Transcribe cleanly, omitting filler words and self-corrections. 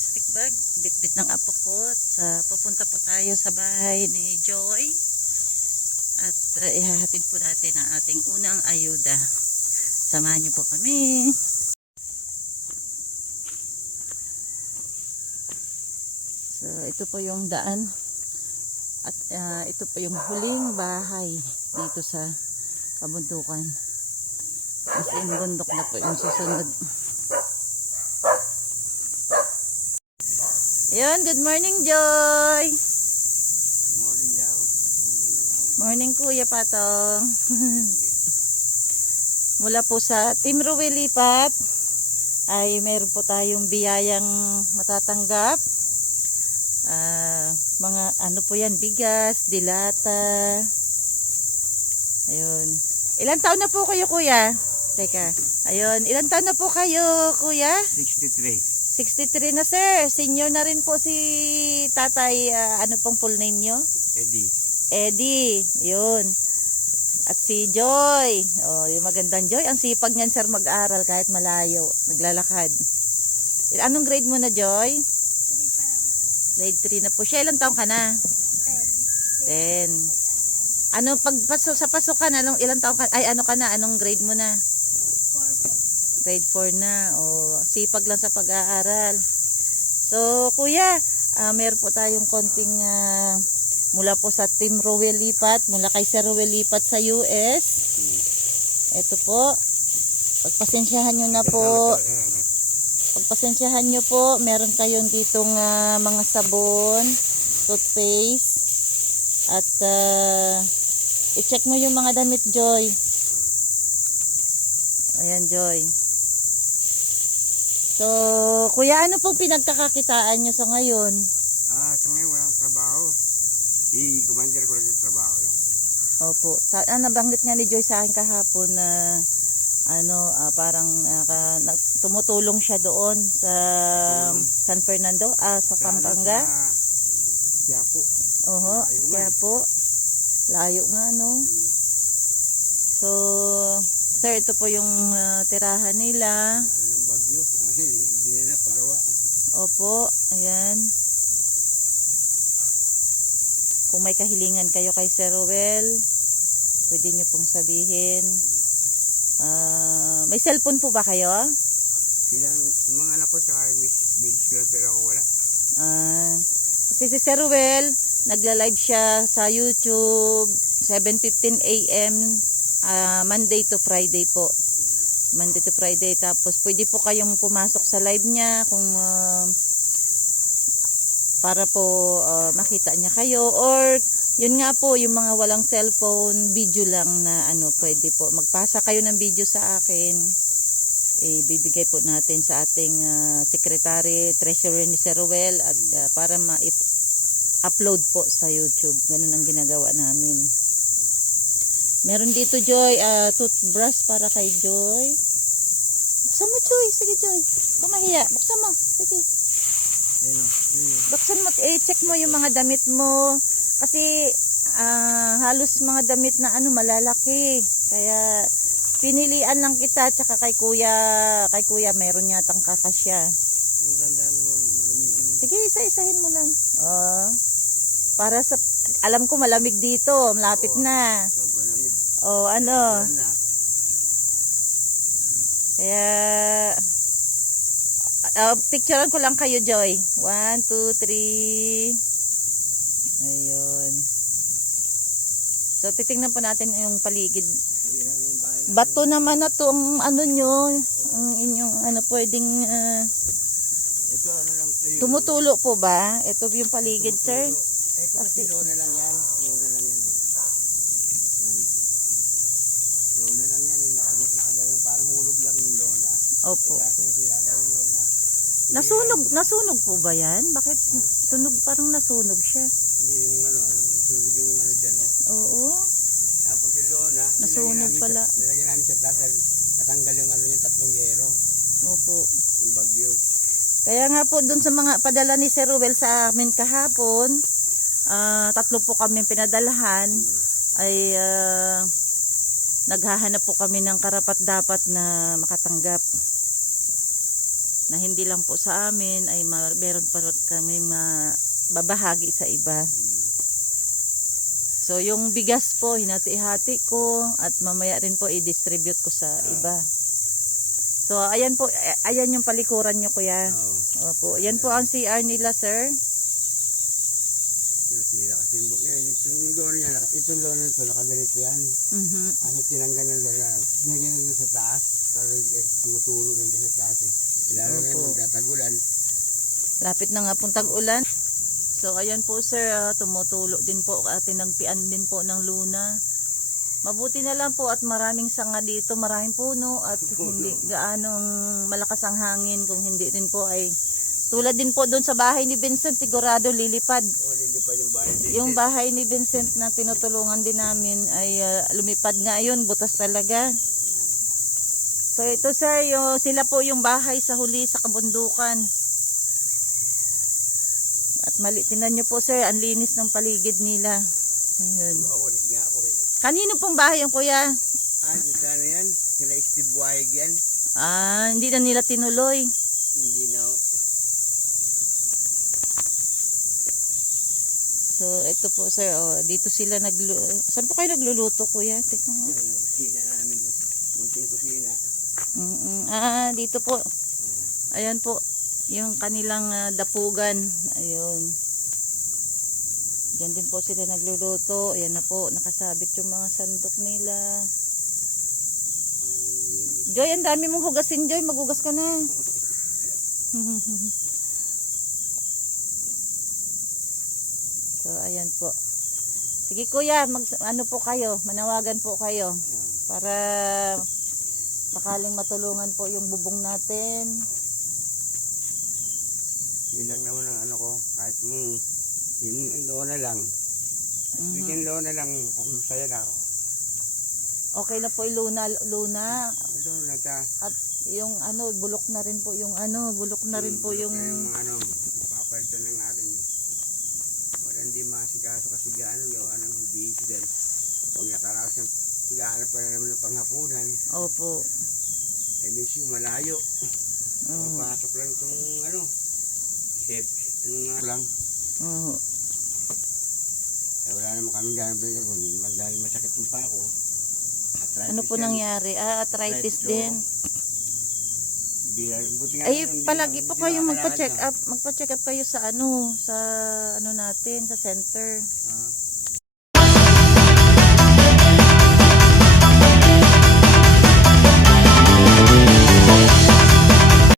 plastic bag, bitbit ng apo ko. Pupunta po tayo sa bahay ni Joy. At ihahatid po natin ang ating unang ayuda. Samahan niyo po kami. So, ito po yung daan. At ito po yung huling bahay dito sa kabundukan. As in, bundok na po yung susunod. Ayun, good morning, Joy. Morning daw. Morning, Kuya Patong. Mula po sa Team Ruel Lipat ay meron po tayong biyayang matatanggap. Mga ano po yan, bigas, dilata. Ayun. Ilan taon na po kayo, Kuya? Teka. Ayun, ilan taon na po kayo, Kuya? 63. 63 na, sir. Senior na rin po si tatay. Ano pong full name nyo? Eddie. Eddie. Yun. At si Joy. Oh, yung magandang Joy. Ang sipag niyan, sir, mag-aral kahit malayo. Naglalakad. Anong grade mo na, Joy? 3 pa lang. Grade 3 na po siya. Ilang taong ka na? 10. Ano, sa pasukan, ilang taong ka? Ay, ano ka na? Anong grade mo na? 4 po. Grade 4 na. O, sipag lang sa pag-aaral. So, Kuya, meron po tayong konting mula po sa Team Ruel Lipat, mula kay Sir Ruel Lipat sa US. Ito po. Pagpasensyahan nyo na po. Pagpasensyahan nyo po, meron kayong ditong mga sabon, toothpaste, at i-check mo yung mga damit, Joy. Ayan, Joy. So, Kuya, ano pong pinagkakakitaan nyo sa ngayon? Sa ngayon walang trabaho. I-commander ko lang sa trabaho lang. Opo. Nabanggit nga ni Joy sa akin kahapon na parang tumutulong siya doon sa San Fernando, sa Pampanga. Quiapo. Oho, kaya po. Layo nga, no? So, sir, ito po yung tirahan nila. Ano ng bagyo? Hindi na pagawa. Opo, ayan. Kung may kahilingan kayo kay Sir Ruel, pwede nyo pong sabihin. May cellphone po ba kayo? Silang mga anak ko tsaka miss ko na pero ako wala. Kasi si Sir Ruel, nagla-live siya sa YouTube 7:15 AM Monday to Friday po. Monday to Friday. Tapos pwede po kayong pumasok sa live niya kung para po makita niya kayo, or yun nga po, yung mga walang cellphone, video lang na pwede po. Magpasa kayo ng video sa akin. Bibigay po natin sa ating secretary, treasurer ni Sir Ruel, at para ma-upload po sa YouTube. Ganun ang ginagawa namin. Meron dito, Joy, toothbrush para kay Joy. Buksan mo, Joy. Sige, Joy. Kumahiya. Buksan mo. Sige. Buksan mo. Check mo yung mga damit mo. Kasi halos mga damit na malalaki. Kaya pinilian lang kita. Tsaka kay kuya meron yatang kakasya. Yung ganda marami. Sige, isa-isahin mo lang. Para sa, alam ko malamig dito. Malapit na. Sobrang lamig. Kaya picturean ko lang kayo, Joy. 1, 2, 3. Ayun. So, titingnan po natin yung paligid. Bato naman na to ang nyo. Ang inyong pwedeng Ito lang to. tumutulo po ba? Ito yung paligid, sir? Ito kasi lona lang yan. Lona lang yan. Yan. Lona lang yan. Nakagano'n. Parang hulog lang yung lona. Opo. Kaso nasira na yung lona. Nasunog po ba yan? Bakit? Parang nasunog siya. Hindi yung nasunog yung dyan. Oo. Tapos yung lona. Nasunog pala. Nilagyan namin sa plaza. Natanggal yung yung 3 yero. Opo. Yung bagyo. Kaya nga po dun sa mga padala ni Sir Ruel sa amin kahapon, 3 po kami pinadalahan, ay naghahanap po kami ng karapat-dapat na makatanggap. na hindi lang po sa amin ay meron pa kami babahagi sa iba. So yung bigas po hinati-hati ko at mamaya rin po i-distribute ko sa iba. So ayan po, ayan yung palikuran nyo kuya. Oo. Opo, yan po ang CR nila sir. Sira kasi yan, itong lona nito, nakaganito yan. Ano tinanggal na lang, nilagyan na sa taas, pero tumutulo na dyan sa taas eh. Lalo na Opo. magtatagulan. Lapit na nga pong tag-ulan. So ayan po sir, tumutulo din po at tinagpian din po ng luna. Mabuti na lang po at maraming sanga dito, maraming puno at hindi gaanong malakas ang hangin. Kung hindi rin po ay tulad din po doon sa bahay ni Vincent, sigurado lilipad. O, hindi pa yung bahay. Yung bahay ni Vincent na tinutulungan din namin ay lumipad nga yun, butas talaga. So ito sir, sila po yung bahay sa huli sa kabundukan. At tinan nyo po sir, ang linis ng paligid nila. Ayun. Makulit nga ako eh. Kanino pong bahay yung kuya? Sana yan? Sila Steve Wahig yan? Hindi na nila tinuloy. Hindi na. So ito po sir, dito sila saan po kayo nagluluto kuya? Teka nga. Yung kusina namin. Munting kusina. Dito po. Ayan po, yung kanilang dapugan. Ayun. Diyan din po sila nagluluto. Ayan na po, nakasabit yung mga sandok nila. Joy, ang dami mong hugasin, Joy. Maghugas ka na. So, ayan po. Sige kuya, ano po kayo? Manawagan po kayo. Para sakaling matulungan po yung bubong natin. Yun lang naman ang ano ko. Kahit mong yung lona lang. At bigyan lona lang, masaya na ako. Okay na po yung luna. Lona ka. At yung bulok na rin po yung bulok na rin po yung Yung papalitan na nga rin eh. Wala hindi masikaso kasi gaano yung busy dahil pag nakaraos ng gaano pa na naman ng panghapunan. opo. Medyo malayo. Papasok lang itong safe lang. Oo. Wala naman kami gano'n pinag dahil masakit ng pako. Ano po nangyari? Arthritis din. Buti nga Ay, hindi palagi po kayo makalakad magpa-check up. Magpa-check up kayo sa natin, sa center. na.